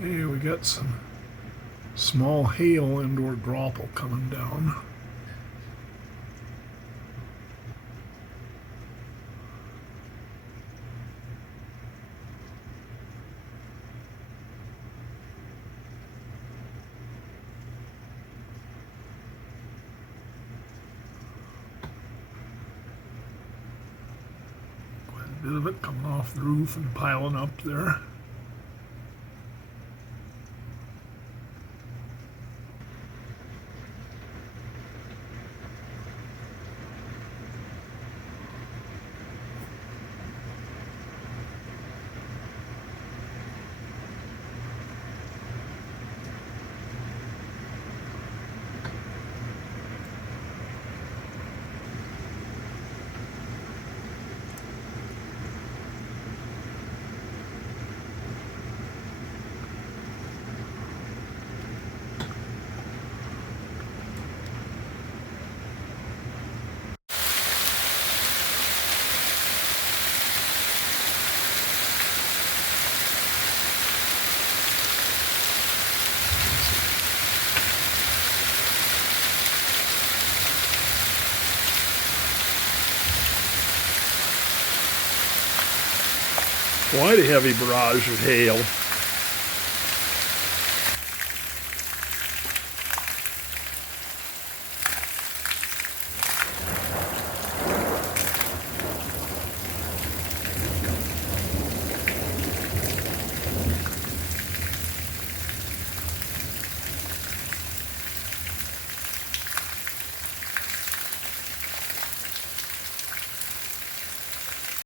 Okay, we got some small hail indoor dropple coming down. Quite a bit of it coming off the roof and piling up there. Quite a heavy barrage of hail.